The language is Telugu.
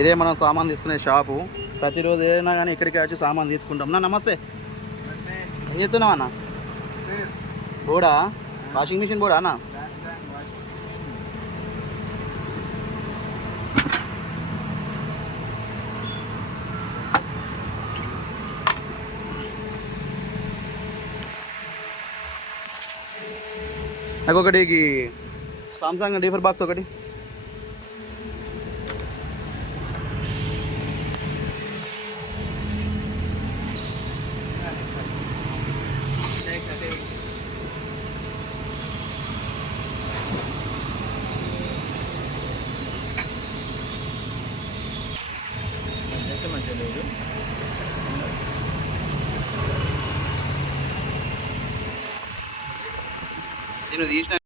ఇదే మనం సామాన్ తీసుకునే షాపు. ప్రతిరోజు ఏదైనా కానీ ఇక్కడికి వచ్చి సామాన్ తీసుకుంటాం. నా నమస్తే, ఏం చేస్తున్నావు అన్న? బోడా, వాషింగ్ మిషన్ బోడా అన్న? నాకు ఒకటి సామ్సంగ్ డీఫర్ బాక్స్ ఒకటి. మంచిగా లేదు నేను తీసిన